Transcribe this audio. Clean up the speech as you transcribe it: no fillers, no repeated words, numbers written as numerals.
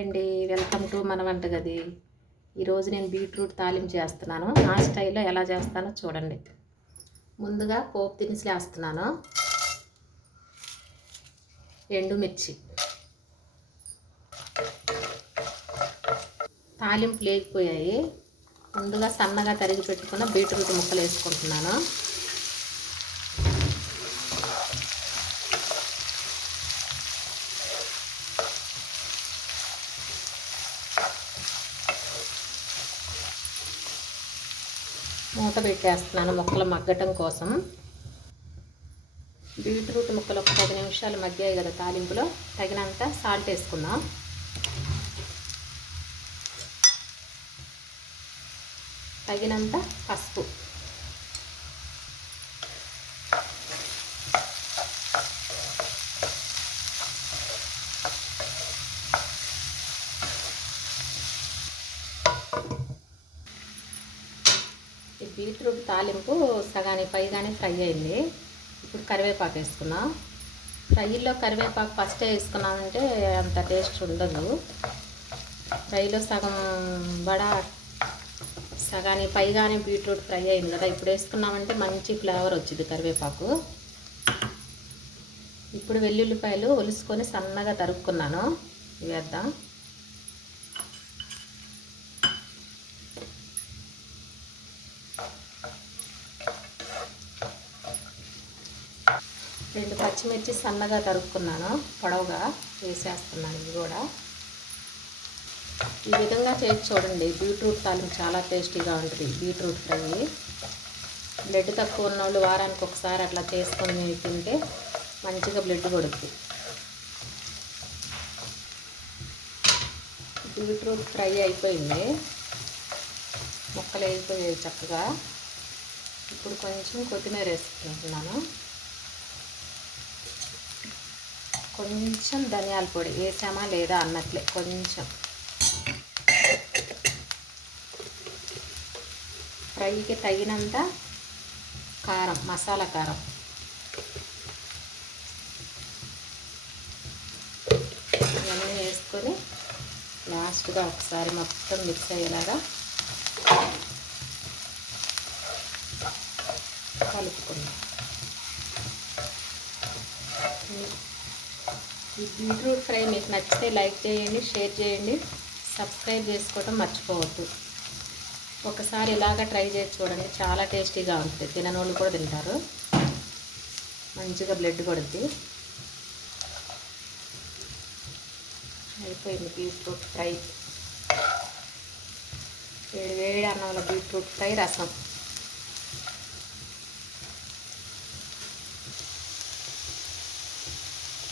అండి, welcome to మన వంటగది. ఈరోజు నేను బీట్రూట్ తాలింపు చేస్తున్నాను. నా స్టైల్లో ఎలా చేస్తానో చూడండి. ముందుగా పోపు దినుసులు వేస్తున్నాను. ఎండుమిర్చి, తాలింపు లేకపోయాయి. ముందుగా సన్నగా తరిగి పెట్టుకున్న బీట్రూట్ ముక్కలు వేసుకుంటున్నాను. మూత పెట్టేస్తున్నాను ముక్కలు మగ్గటం కోసం. బీట్రూట్ ముక్కలు ఒక 10 నిమిషాలు మగ్గాయి కదా, తాలింపులో తగినంత సాల్ట్ వేసుకుందాం. తగినంత పసుపు, ఈ బీట్రూట్ తాలింపు సగానికి పైగానే ఫ్రై అయింది. ఇప్పుడు కరివేపాకు వేసుకున్నాం. ఫ్రైలో కరివేపాకు ఫస్టే వేసుకున్నామంటే అంత టేస్ట్ ఉండదు. ఫ్రైలో సగం సగానికి పైగానే బీట్రూట్ ఫ్రై అయింది కదా, ఇప్పుడు వేసుకున్నామంటే మంచి ఫ్లేవర్ వచ్చింది కరివేపాకు. ఇప్పుడు వెల్లుల్లిపాయలు ఒలుసుకొని సన్నగా తరుక్కున్నాను, వేద్దాం. రెండు పచ్చిమిర్చి సన్నగా తరుక్కున్నాను, పొడవుగా వేసేస్తున్నాను. ఇవి కూడా ఈ విధంగా చేసి చూడండి. బీట్రూట్ తాలింపు చాలా టేస్టీగా ఉంటుంది. బీట్రూట్ ఫ్రై బ్లడ్ తక్కువ ఉన్నవాళ్ళు వారానికి ఒకసారి అట్లా చేసుకొని తింటే మంచిగా బ్లడ్ కొడుతుంది. బీట్రూట్ ఫ్రై అయిపోయింది, ముక్కలు అయిపోయాయి చక్కగా. ఇప్పుడు కొంచెం కొత్తిమీర వేసుకుంటున్నాను. కొంచెం ధనియాల పొడి వేసామా లేదా అన్నట్లే కొంచెం. ఫ్రైకి తగినంత కారం, మసాలా కారం. ఇవన్నీ వేసుకొని లాస్ట్గా ఒకసారి మొత్తం మిక్స్ అయ్యేలాగా కలుపుకుందాం. ఈ బీట్రూట్ ఫ్రై మీకు నచ్చితే లైక్ చేయండి, షేర్ చేయండి, సబ్స్క్రైబ్ చేసుకోవటం మర్చిపోవద్దు. ఒకసారి ఇలాగ ట్రై చేసి చూడండి, చాలా టేస్టీగా ఉంటుంది. తిననోళ్ళు కూడా తింటారు, మంచిగా బ్లడ్ కొడుద్ది. అయిపోయింది బీట్రూట్ ఫ్రై. వేడి వేడి అన్నంలో బీట్రూట్ ఫ్రై, రసం.